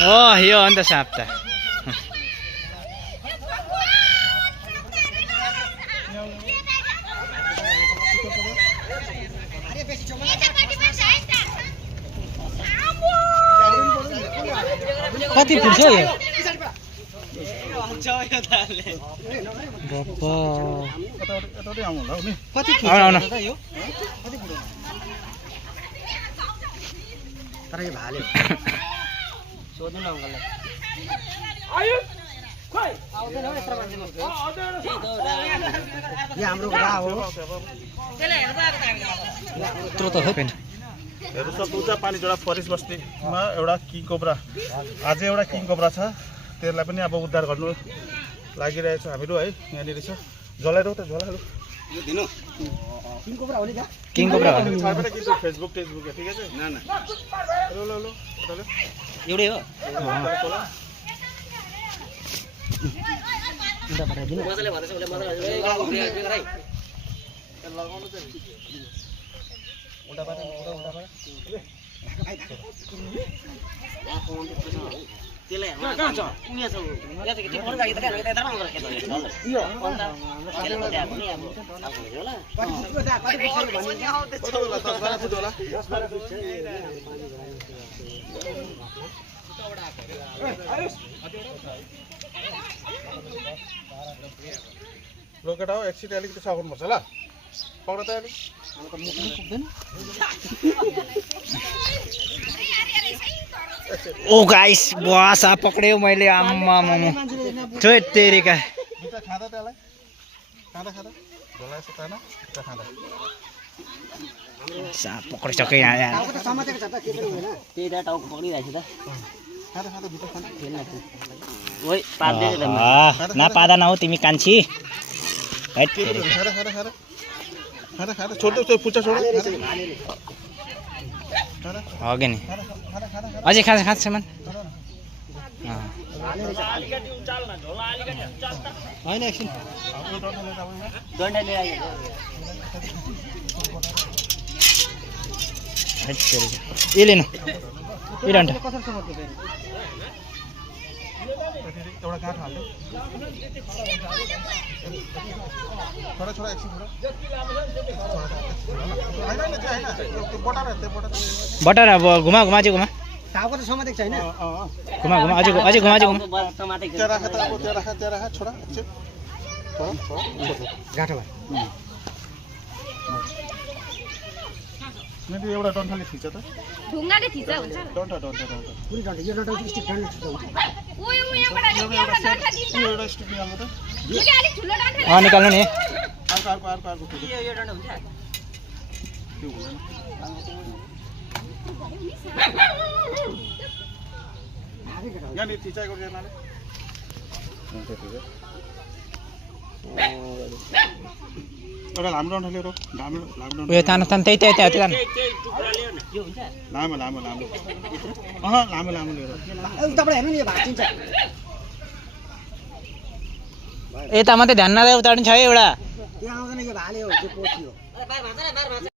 यो अन्त साप त कति फुल्छ यो तर यो भाले सोध्नु न अङ्कललाई आउँदैन हो यत्रो मान्छे यो हाम्रो रा हो यत्रो त हो पेन हेर्नु सक्नुहुन्छ पानी जोडा फरेस्ट बस्तीमा एउटा किङ कोब्रा अझै एउटा किङ कोब्रा छ त्यसलाई पनि अब उद्धार गर्नु लागिरहेको छ हामीहरू है यहाँनिर छ जलाइरहु त जलाइरहु यो दिनु किङ कोब्रा हो नि त किङ कोब्रा हो फेसबुक टेसबुक ठिकै छ न लो लो लो एउटै हो मजाले भनेछ उसले मजाले लगाउनु चाहिँ उल्टा पारे उल्टा पारे त्यसलाई कहाँ छ उयो छ यहाँ चाहिँ के पर्छ कि त के यता मात्र के यो अन्त त्यसले पनि अब होला कति फुट होला 10 12 फुट लोकेट हो एकछिन अलिकति सघाउनुपर्छ ल पक्र त अलिक ओ गाइस बुवा पक्ड्यो मैले आम्मा मोमो छोड तेरीका दुटा खाँदा त्यसलाई खाँदा खाँदा झोलाएछ ताना दुटा खाँदा साप पक्डिसक्यो यहाँ टाउको त समातेको छ त के पनि होइन त्यही त टाउको पक्डिरहेछ त खाँदा खाँदा दुटा खाँदा खेल्न ओइ पाप्दै छ नपादा नहो तिमी कान्छी हैट खाँदा खाँदा खाँदा खाँदा खाँदा छोड दे पुच्चा छोड हगे नि अझै खान्छ खान्छ सामान होइन एकछिन डन्डा लिएर आइयो ये लिनु ये डन्डा एउटा गाँठ हाल्यो छोडा छोडा एकछिन बटर अब घुमा घुमा चाहिँ घुमा टाउको त समातेको छ होइन घुमा घुमा अझै अझै घुमा चाहिँ घुमा त्यहाँ राख छोडा एकछिन गाँठो भयो मेरो एउटा डन्ठाले थिच्छ त ढुङ्गाले थिच्दा हुन्छ डन्ठा कुन डन्ठा यो डन्ठा स्टिक डन्ठा थिच्दा हुन्छ उयो उयोबाट एउटा डन्ठा दिन्छ एउटा स्टिक निकाल्नु त यो अलि ठुलो डन्ठा निकाल्नु नि अर्को यो डन्ठा हुन्छ त्यो हुँदैन यहाँनिर थिचाएको केनाले एउटा लामो डन्ठा लिएर लामो डन्ठा उयो तान तान त्यही त्यही त्यही तान यो हुन्छ लामो लामो लिएर उताबाट हेर्नु नि यो भाँचिन्छ यता मात्रै ध्यान नदिए उता पनि छ है एउटा त्यो आउँदैन यो भाले हो त्यो पोथी हो